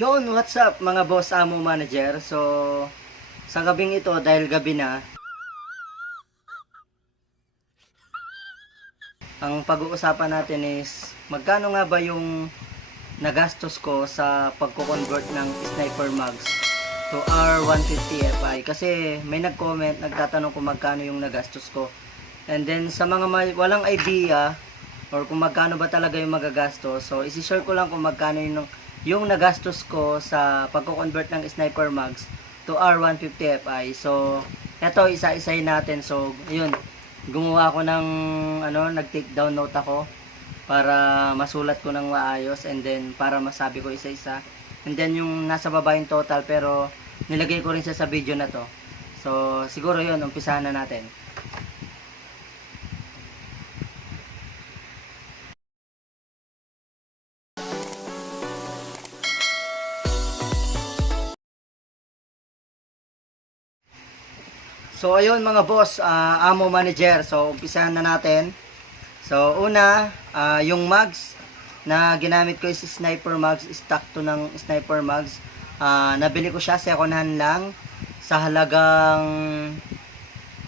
Yun, what's up mga boss amo manager? So, sa gabing ito, dahil gabi na, ang pag-uusapan natin is, magkano nga ba yung nagastos ko sa pagko-convert ng sniper mags to R150 Fi? Kasi may nag-comment, nagtatanong kung magkano yung nagastos ko. And then, sa mga may, walang idea, or kung magkano ba talaga yung magagastos, so isi-share ko lang kung magkano yung yung nagastos ko sa pagko-convert ng sniper mags to R150 Fi. So, eto isa-isahin natin. So, yun. Gumawa ako ng ano, nag-take down note ako para masulat ko ng maayos and then para masabi ko isa-isa. And then yung nasa baba yung total pero nilagay ko rin siya sa video na to. So, siguro yun, umpisahan na natin. So ayun mga boss, ah, amo manager. So umpisahan na natin. So una, ah, yung mags na ginamit ko is sniper mags, stock to ng sniper mags. Ah, nabili ko siya second hand lang sa halagang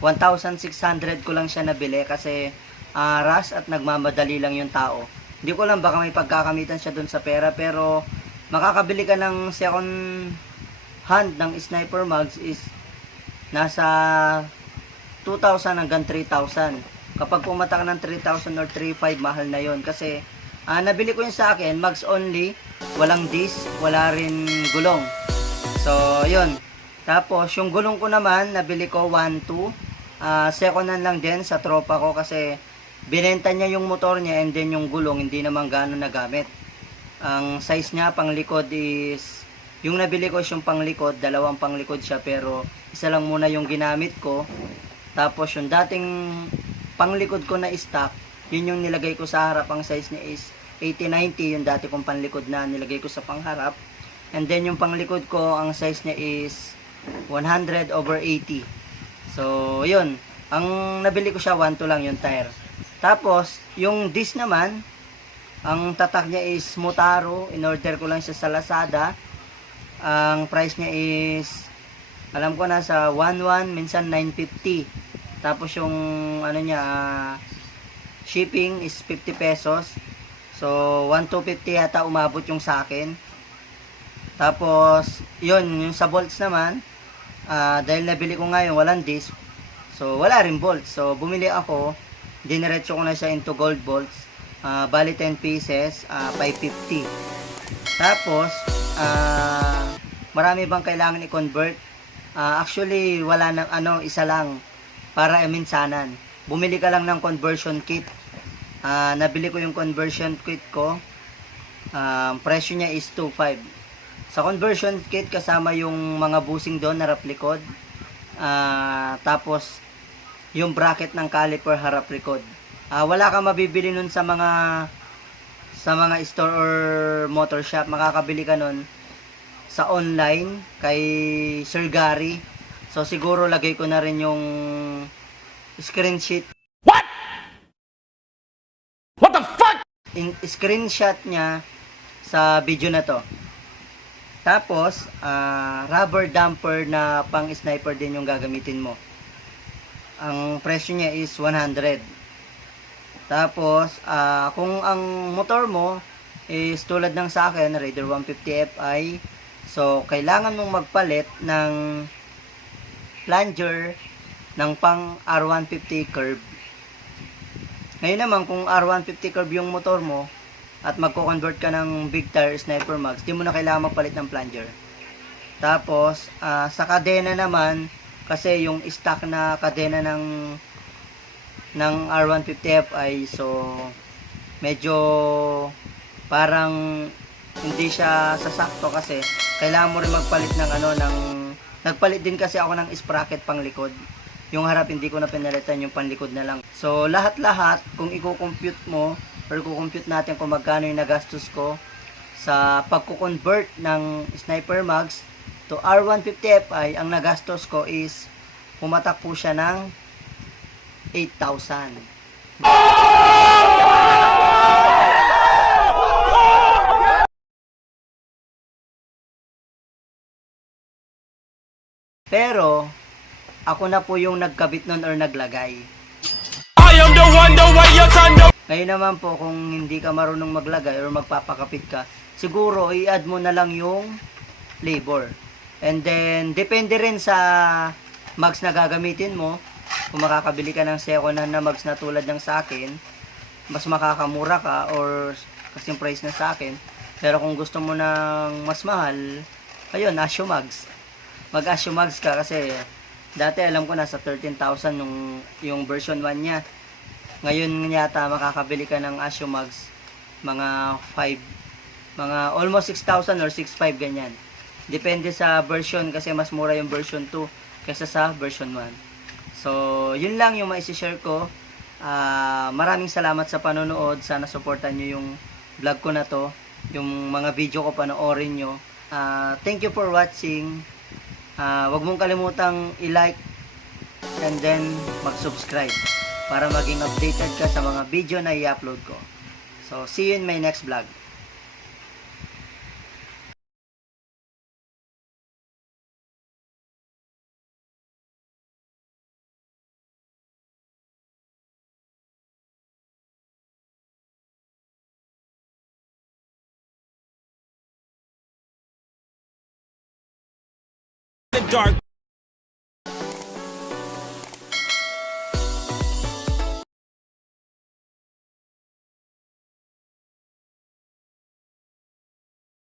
1,600 ko lang siya nabili kasi ah, rush at nagmamadali lang yung tao. Hindi ko lang baka may pagkakamitan siya dun sa pera pero makakabili ka ng second hand ng sniper mags is nasa 2,000 hanggang 3,000. Kapag pumatak ng 3,000 or 3,500, mahal na yon Kasi, ah, nabili ko yun sa akin, mags only, walang disc, wala rin gulong. So, yun. Tapos, yung gulong ko naman, nabili ko 1,2. Ah, second hand lang din sa tropa ko kasi binenta niya yung motor niya and then yung gulong, hindi naman gano'n nagamit. Ang size niya, pang likod is yung nabili ko is yung panglikod, dalawang panglikod siya pero isa lang muna yung ginamit ko. Tapos yung dating panglikod ko na stock, yun yung nilagay ko sa harap. Ang size niya is 80-90, yung dati kong panlikod na nilagay ko sa pangharap. And then yung panglikod ko, ang size niya is 100 over 80. So, yun. Ang nabili ko siya, 1 to lang yung tire. Tapos, yung disc naman, ang tatak niya is Motaro. In-order ko lang siya sa Lazada. Ang price niya is alam ko nasa 11 minsan 950. Tapos yung ano niya ah, shipping is 50 pesos. So 1250 yata umabot yung sa akin. Tapos yun yung sa bolts naman ah, dahil nabili ko nga yung walang disc. So wala rin bolts. So bumili ako diniretso ko na siya into gold bolts. Ah, bali 10 pieces, ah, 550. Tapos, ah, marami bang kailangan i-convert? Ah, actually, wala nang ano, isa lang para eminsanan. Bumili ka lang ng conversion kit. Ah, nabili ko yung conversion kit ko. Ah, presyo niya is 2.5. Sa conversion kit kasama yung mga busing doon na replikod. Ah, tapos yung bracket ng caliper harap likod. Ah, wala kang mabibili nun sa mga sa mga store or motor shop. Makakabili ka nun sa online kay Sir Gary. So siguro lagay ko na rin yung screenshot What the fuck? in, screenshot niya sa video na to. Tapos, ah, rubber damper na pang sniper din yung gagamitin mo. Ang presyo niya is 100. Tapos, ah, kung ang motor mo is tulad ng sa akin, Raider 150 Fi, so kailangan mong magpalit ng plunger ng pang R150 curve. Ngayon naman, kung R150 curve yung motor mo, at magko-convert ka ng big tire sniper mags, di mo na kailangan magpalit ng plunger. Tapos, ah, sa kadena naman, kasi yung stock na kadena ng ng R150 Fi, so medyo parang hindi siya sasakto kasi kailangan mo rin magpalit ng ano ng nagpalit din kasi ako ng sprocket pang likod. Yung harap hindi ko na pinalitan yung panlikod na lang. So lahat-lahat kung i-compute mo or i-compute natin kung magkano yung nagastos ko sa pagko-convert ng sniper mags to R150 Fi, ang nagastos ko is pumatak po siya ng 8,000. Pero, ako na po yung nagkabit nun or naglagay. I am the one, the way you turn the... Ngayon naman po, kung hindi ka marunong maglagay or magpapakapit ka, siguro i-add mo na lang yung labor. And then, depende rin sa mags na gagamitin mo, kung makakabili ka ng second hand na mags na tulad ng sa akin, mas makakamura ka or kasing price na sa akin. Pero kung gusto mo ng mas mahal, ayun, Asio Mags. Mag Asio Mags ka kasi dati alam ko nasa 13,000 yung, yung version 1 niya. Ngayon yata makakabili ka ng Asio Mags mga 5 mga almost 6,000 or 6,500 ganyan. Depende sa version kasi mas mura yung version 2 kaysa sa version 1. So, yun lang yung maisi-share ko. Ah, maraming salamat sa panonood. Sana supportan nyo yung vlog ko na to. Yung mga video ko panoorin nyo. Ah, thank you for watching. Ah, wag mong kalimutang i-like and then mag-subscribe para maging updated ka sa mga video na i-upload ko. So, see you in my next vlog. the dark.